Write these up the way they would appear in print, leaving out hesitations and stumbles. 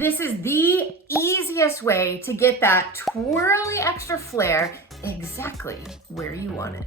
This is the easiest way to get that twirly extra flare exactly where you want it.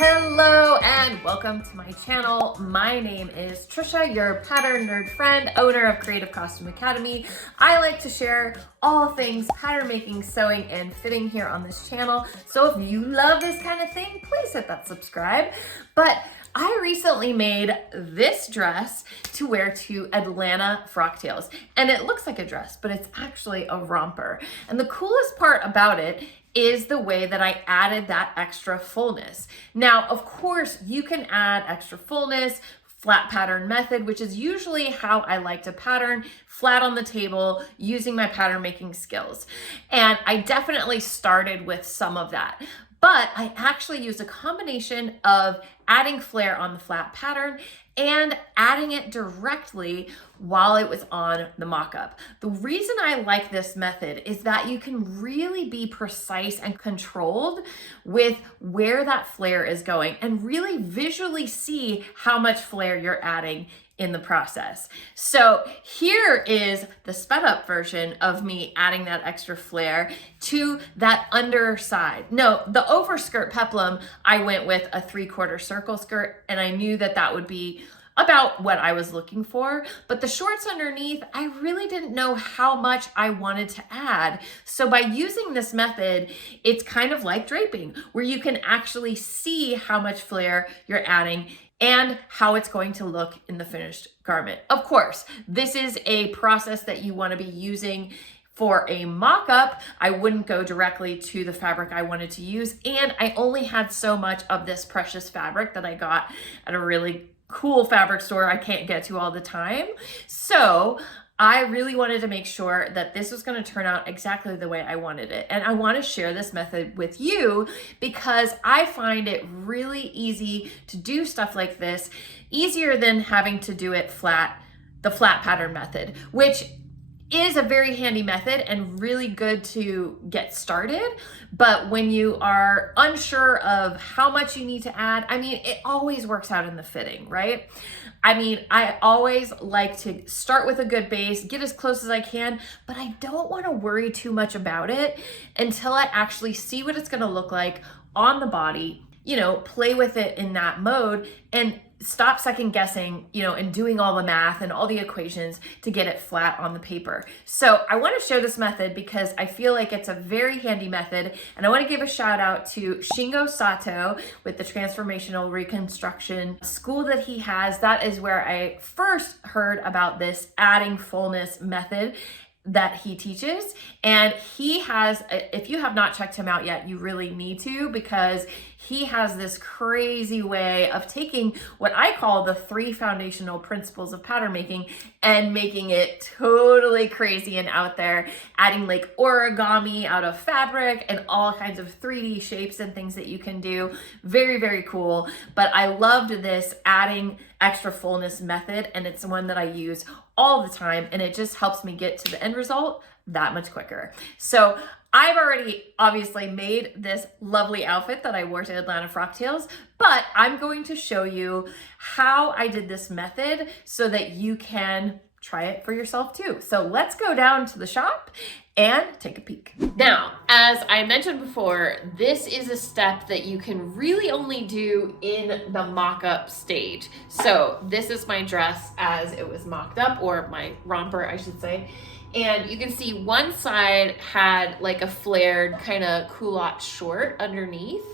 Hello and welcome to my channel. My name is Trisha, your pattern nerd friend, owner of Creative Costume Academy. I like to share all things pattern making, sewing, and fitting here on this channel. So if you love this kind of thing, please hit that subscribe. But I recently made this dress to wear to Atlanta frocktails, and it looks like a dress, but it's actually a romper. And the coolest part about it is the way that I added that extra fullness. Now, of course, you can add extra fullness, flat pattern method, which is usually how I like to pattern, flat on the table using my pattern making skills. And I definitely started with some of that. But I actually used a combination of adding flare on the flat pattern and adding it directly while it was on the mock-up. The reason I like this method is that you can really be precise and controlled with where that flare is going and really visually see how much flare you're adding in the process. So here is the sped up version of me adding that extra flare to that underside. No, the overskirt peplum, I went with a 3/4 circle skirt, and I knew that that would be about what I was looking for, but the shorts underneath, I really didn't know how much I wanted to add. So by using this method, it's kind of like draping, where you can actually see how much flare you're adding and how it's going to look in the finished garment. Of course, this is a process that you want to be using for a mock-up. I wouldn't go directly to the fabric I wanted to use, and I only had so much of this precious fabric that I got at a really cool fabric store I can't get to all the time. So I really wanted to make sure that this was going to turn out exactly the way I wanted it. And I want to share this method with you because I find it really easy to do stuff like this, easier than having to do it flat, the flat pattern method, which is a very handy method and really good to get started. But when you are unsure of how much you need to add, I mean, it always works out in the fitting, right? I mean, I always like to start with a good base, get as close as I can, but I don't want to worry too much about it until I actually see what it's going to look like on the body, you know, play with it in that mode and stop second guessing, you know, and doing all the math and all the equations to get it flat on the paper. So I want to share this method because I feel like it's a very handy method. And I want to give a shout out to Shingo Sato with the Transformational Reconstruction School that he has. That is where I first heard about this adding fullness method that he teaches. And he has, if you have not checked him out yet, you really need to, because he has this crazy way of taking what I call the 3 foundational principles of pattern making and making it totally crazy and out there, adding like origami out of fabric and all kinds of 3D shapes and things that you can do. Very, very cool. But I loved this adding extra fullness method, and it's one that I use all the time, and it just helps me get to the end result that much quicker. So I've already obviously made this lovely outfit that I wore to Atlanta Frocktails, but I'm going to show you how I did this method so that you can try it for yourself too. So let's go down to the shop and take a peek. Now, as I mentioned before, this is a step that you can really only do in the mock-up stage. So this is my dress as it was mocked up, or my romper, I should say. And you can see one side had like a flared kind of culotte short underneath.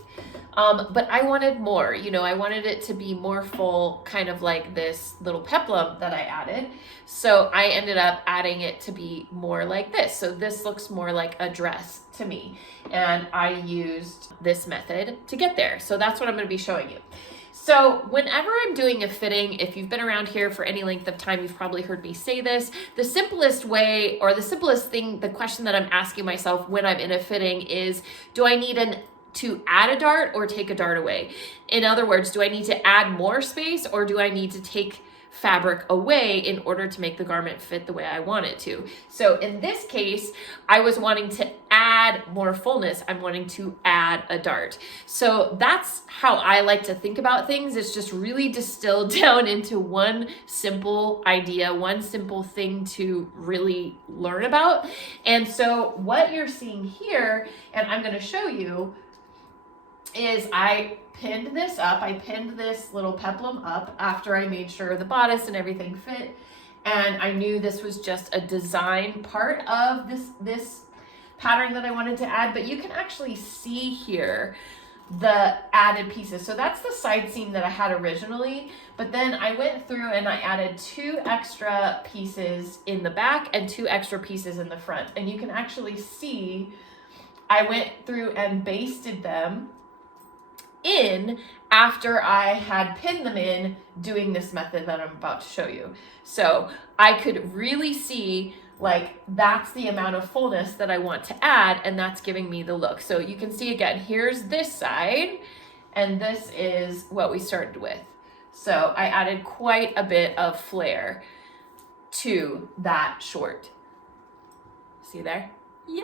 But I wanted more, you know, I wanted it to be more full, kind of like this little peplum that I added. So I ended up adding it to be more like this. So this looks more like a dress to me. And I used this method to get there. So that's what I'm going to be showing you. So whenever I'm doing a fitting, if you've been around here for any length of time, you've probably heard me say this. The simplest way, or the simplest thing, the question that I'm asking myself when I'm in a fitting is, do I need to add a dart or take a dart away? In other words, do I need to add more space or do I need to take fabric away in order to make the garment fit the way I want it to. So in this case, I was wanting to add more fullness. I'm wanting to add a dart. So that's how I like to think about things. It's just really distilled down into one simple idea, one simple thing to really learn about. And so what you're seeing here, and I'm going to show you, is I pinned this up. I pinned this little peplum up after I made sure the bodice and everything fit. And I knew this was just a design part of this pattern that I wanted to add, but you can actually see here the added pieces. So that's the side seam that I had originally, but then I went through and I added 2 extra pieces in the back and 2 extra pieces in the front. And you can actually see I went through and basted them in after I had pinned them in doing this method that I'm about to show you. So I could really see like that's the amount of fullness that I want to add, and that's giving me the look. So you can see again, here's this side, and this is what we started with. So I added quite a bit of flare to that short. See there? Yeah.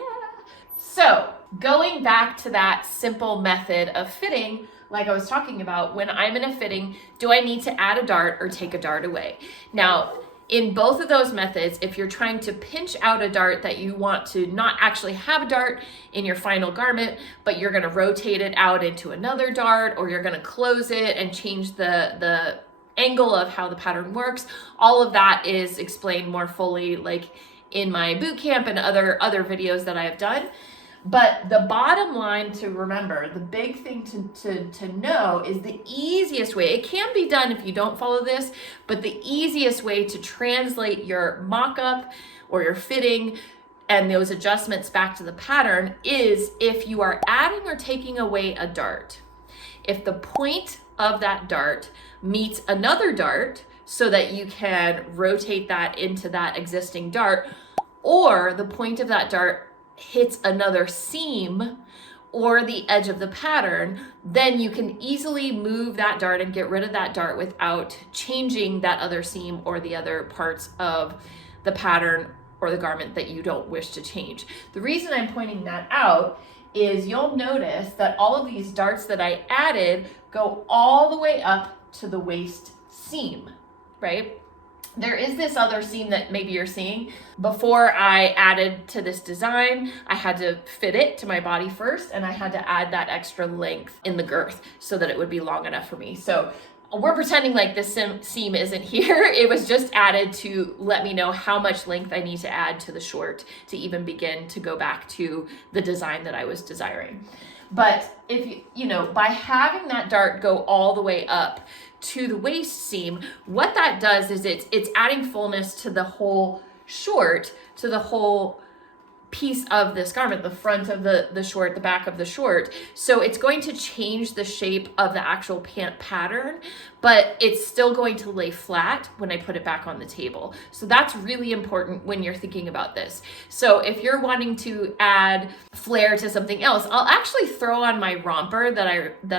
So going back to that simple method of fitting, like I was talking about, when I'm in a fitting, do I need to add a dart or take a dart away? Now, in both of those methods, if you're trying to pinch out a dart that you want to not actually have a dart in your final garment, but you're gonna rotate it out into another dart, or you're gonna close it and change the angle of how the pattern works, all of that is explained more fully like in my boot camp and other videos that I have done. But the bottom line to remember, the big thing to know is the easiest way, it can be done if you don't follow this, but the easiest way to translate your mock-up or your fitting and those adjustments back to the pattern is if you are adding or taking away a dart. If the point of that dart meets another dart so that you can rotate that into that existing dart, or the point of that dart hits another seam or the edge of the pattern, then you can easily move that dart and get rid of that dart without changing that other seam or the other parts of the pattern or the garment that you don't wish to change. The reason I'm pointing that out is you'll notice that all of these darts that I added go all the way up to the waist seam, right? There is this other seam that maybe you're seeing. Before I added to this design, I had to fit it to my body first, and I had to add that extra length in the girth so that it would be long enough for me. So we're pretending like this seam isn't here. It was just added to let me know how much length I need to add to the short to even begin to go back to the design that I was desiring. But if you know, by having that dart go all the way up to the waist seam, what that does is it's adding fullness to the whole short, to the whole piece of this garment, the front of the short, the back of the short. So it's going to change the shape of the actual pant pattern, but it's still going to lay flat when I put it back on the table. So that's really important when you're thinking about this. So if you're wanting to add flare to something else, I'll actually throw on my romper that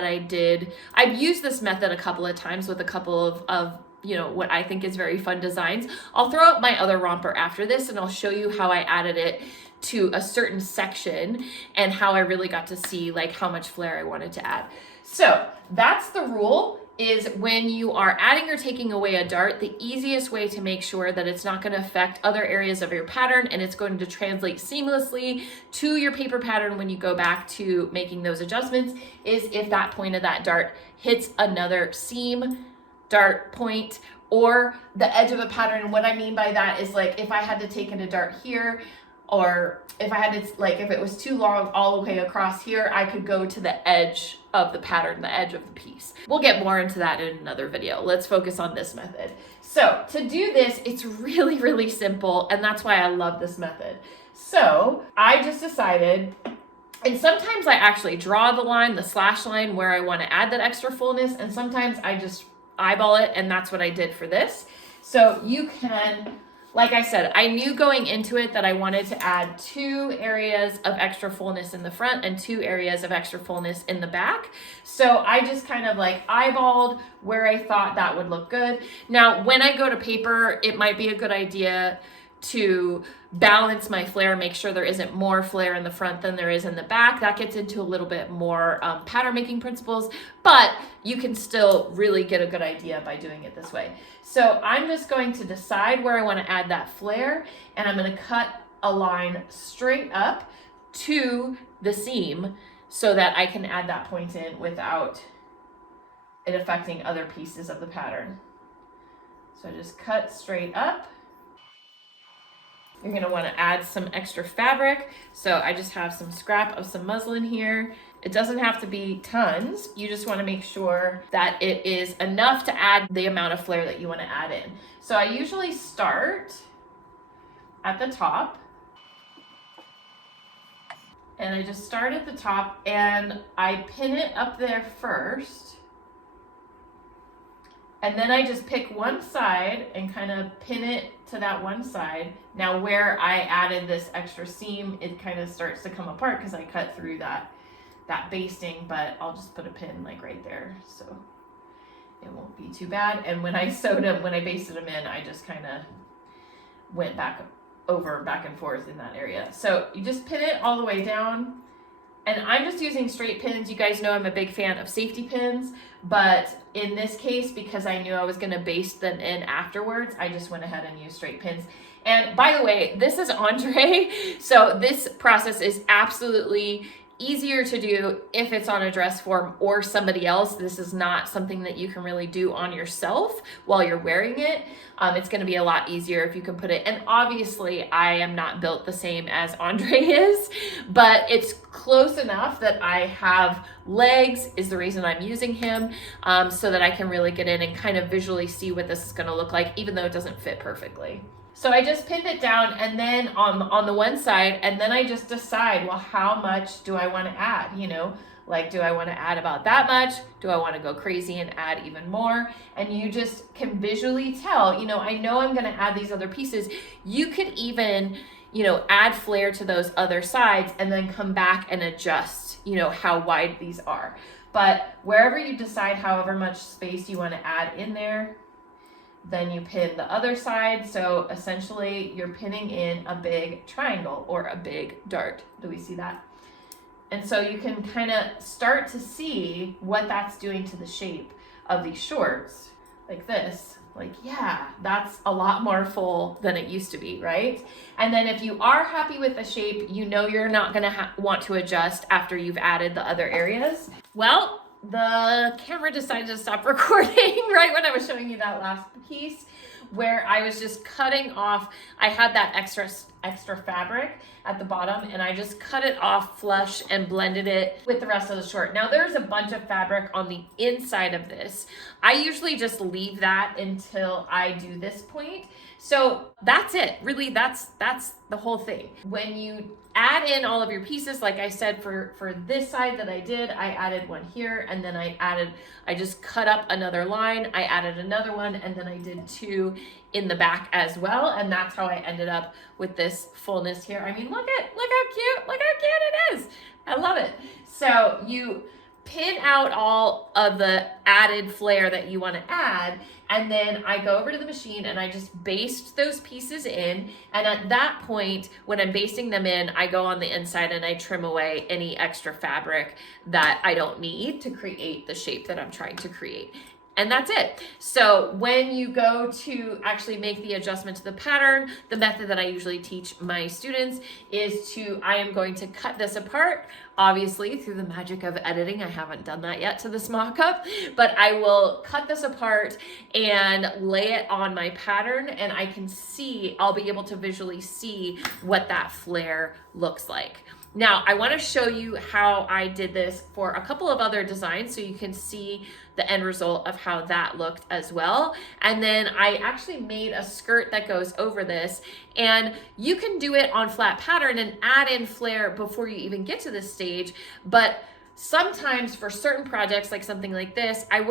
I did. I've used this method a couple of times with a couple of you know, what I think is very fun designs. I'll throw out my other romper after this, and I'll show you how I added it to a certain section and how I really got to see like how much flare I wanted to add. So that's the rule, is when you are adding or taking away a dart, the easiest way to make sure that it's not going to affect other areas of your pattern and it's going to translate seamlessly to your paper pattern when you go back to making those adjustments is if that point of that dart hits another seam, dart point, or the edge of a pattern. And what I mean by that is like if I had to take in a dart here, or if I had to, like if it was too long all the way across here, I could go to the edge of the pattern, the edge of the piece. We'll get more into that in another video. Let's focus on this method. So to do this, it's really, really simple, and that's why I love this method. So I just decided, and sometimes I actually draw the line, the slash line where I want to add that extra fullness, and sometimes I just eyeball it, and that's what I did for this. So you can Like I said, I knew going into it that I wanted to add 2 areas of extra fullness in the front and 2 areas of extra fullness in the back. So I just kind of like eyeballed where I thought that would look good. Now, when I go to paper, it might be a good idea to balance my flare, make sure there isn't more flare in the front than there is in the back. That gets into a little bit more pattern making principles, but you can still really get a good idea by doing it this way. So I'm just going to decide where I want to add that flare, and I'm going to cut a line straight up to the seam so that I can add that point in without it affecting other pieces of the pattern. So I just cut straight up. You're going to want to add some extra fabric. So I just have some scrap of some muslin here. It doesn't have to be tons. You just want to make sure that it is enough to add the amount of flare that you want to add in. So I usually start at the top. And I just start at the top and I pin it up there first. And then I just pick one side and kind of pin it to that one side. Now where I added this extra seam, it kind of starts to come apart because I cut through that basting, but I'll just put a pin like right there so it won't be too bad. And when I basted them in, I just kind of went back and forth in that area. So you just pin it all the way down. And I'm just using straight pins. You guys know I'm a big fan of safety pins, but in this case, because I knew I was gonna baste them in afterwards, I just went ahead and used straight pins. And by the way, this is Andre, so this process is absolutely easier to do if it's on a dress form or somebody else. This is not something that you can really do on yourself while you're wearing it. It's going to be a lot easier if you can put it, and obviously I am not built the same as Andre is, but it's close enough that I have legs is the reason I'm using him, so that I can really get in and kind of visually see what this is going to look like, even though it doesn't fit perfectly. So I just pinned it down, and then on the one side, and then I just decide, well, how much do I want to add? You know, like, do I want to add about that much? Do I want to go crazy and add even more? And you just can visually tell, you know I'm going to add these other pieces. You could even, add flare to those other sides and then come back and adjust, how wide these are. But wherever you decide however much space you want to add in there, then you pin the other side. So essentially you're pinning in a big triangle or a big dart. Do we see that? And so you can kind of start to see what that's doing to the shape of these shorts like this. Like, yeah, that's a lot more full than it used to be, right? And then if you are happy with the shape, you're not gonna want to adjust after you've added the other areas. Well, the camera decided to stop recording right when I was showing you that last piece where I was just cutting off. I had that extra fabric at the bottom, and I just cut it off flush and blended it with the rest of the short. Now there's a bunch of fabric on the inside of this. I usually just leave that until I do this point. So that's it. Really, that's the whole thing. When you add in all of your pieces, like I said, for this side that I did, I added one here, and then I just cut up another line, I added another one, and then I did 2 in the back as well. And that's how I ended up with this fullness here. I mean, look how cute it is. I love it. So you pin out all of the added flare that you want to add, and then I go over to the machine and I just baste those pieces in. And at that point, when I'm basting them in, I go on the inside and I trim away any extra fabric that I don't need to create the shape that I'm trying to create. And that's it. So when you go to actually make the adjustment to the pattern, the method that I usually teach my students is I am going to cut this apart. Obviously, through the magic of editing, I haven't done that yet to this mock-up, but I will cut this apart and lay it on my pattern, and I'll be able to visually see what that flare looks like. Now, I want to show you how I did this for a couple of other designs so you can see the end result of how that looked as well. And then I actually made a skirt that goes over this, and you can do it on flat pattern and add in flare before you even get to this stage. But sometimes for certain projects, like something like this, I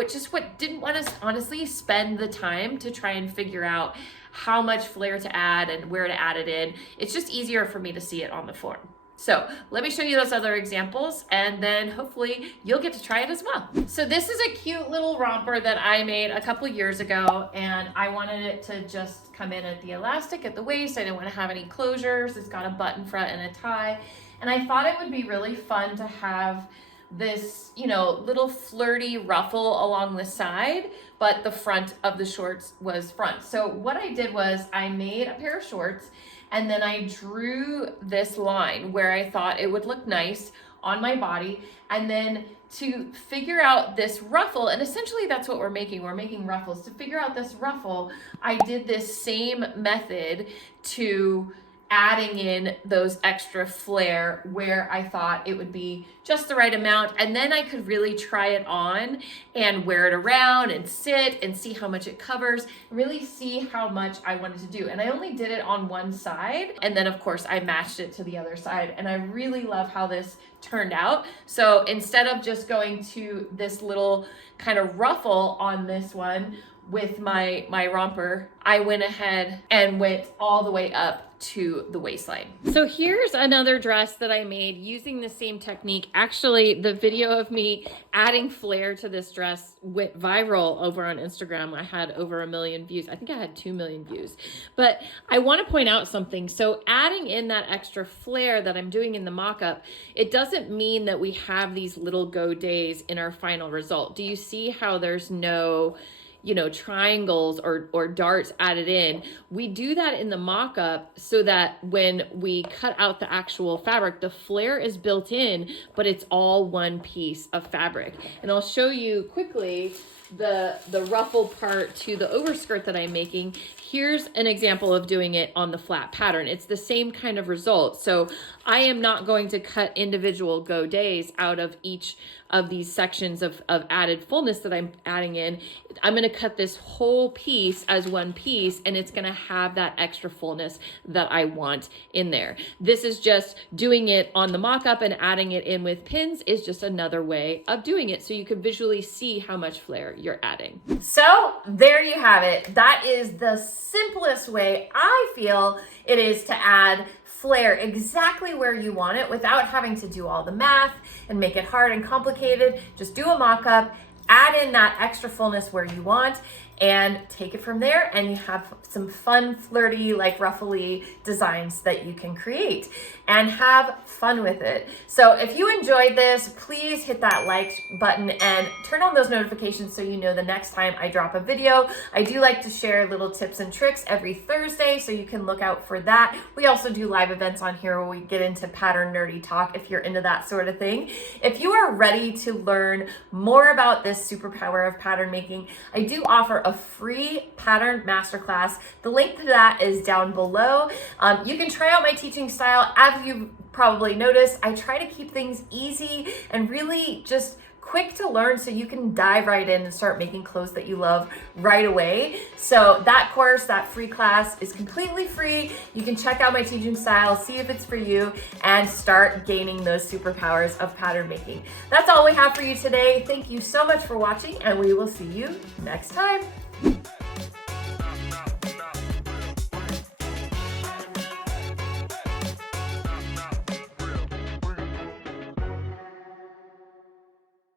didn't want to honestly spend the time to try and figure out how much flare to add and where to add it in. It's just easier for me to see it on the form. So let me show you those other examples, and then hopefully you'll get to try it as well. So this is a cute little romper that I made a couple years ago, and I wanted it to just come in at the elastic at the waist. I didn't want to have any closures. It's got a button front and a tie. And I thought it would be really fun to have this, you know, little flirty ruffle along the side, but the front of the shorts was front. So what I did was I made a pair of shorts, and then I drew this line where I thought it would look nice on my body. And then to figure out this ruffle, and essentially that's what we're making ruffles. To figure out this ruffle, I did this same method to adding in those extra flare where I thought it would be just the right amount. And then I could really try it on and wear it around and sit and see how much it covers, really see how much I wanted to do. And I only did it on one side. And then of course I matched it to the other side. And I really love how this turned out. So instead of just going to this little kind of ruffle on this one with my romper, I went ahead and went all the way up to the waistline. So here's another dress that I made using the same technique. Actually, the video of me adding flare to this dress went viral over on Instagram. I had over 1 million views. I think I had 2 million views. But I want to point out something. So adding in that extra flare that I'm doing in the mock-up, it doesn't mean that we have these little go days in our final result. Do you see how there's no, you know, triangles or darts added in? We do that in the mock-up so that when we cut out the actual fabric, the flare is built in, but it's all one piece of fabric. And I'll show you quickly the ruffle part to the overskirt that I'm making. Here's an example of doing it on the flat pattern. It's the same kind of result. So I am not going to cut individual go days out of each of these sections of added fullness that I'm adding in. I'm gonna cut this whole piece as one piece, and it's gonna have that extra fullness that I want in there. This is just doing it on the mock-up, and adding it in with pins is just another way of doing it, so you can visually see how much flare you're adding. So there you have it. That is the simplest way I feel it is to add flare exactly where you want it without having to do all the math and make it hard and complicated. Just do a mock-up, add in that extra fullness where you want, and take it from there, and you have some fun, flirty, like ruffly designs that you can create and have fun with it. So if you enjoyed this, please hit that like button and turn on those notifications so you know the next time I drop a video. I do like to share little tips and tricks every Thursday, so you can look out for that. We also do live events on here where we get into pattern nerdy talk if you're into that sort of thing. If you are ready to learn more about this superpower of pattern making, I do offer a free pattern masterclass. The link to that is down below. You can try out my teaching style. As you've probably noticed, I try to keep things easy and really just quick to learn so you can dive right in and start making clothes that you love right away. So that course, that free class, is completely free. You can check out my teaching style, see if it's for you, and start gaining those superpowers of pattern making. That's all we have for you today. Thank you so much for watching, and we will see you next time.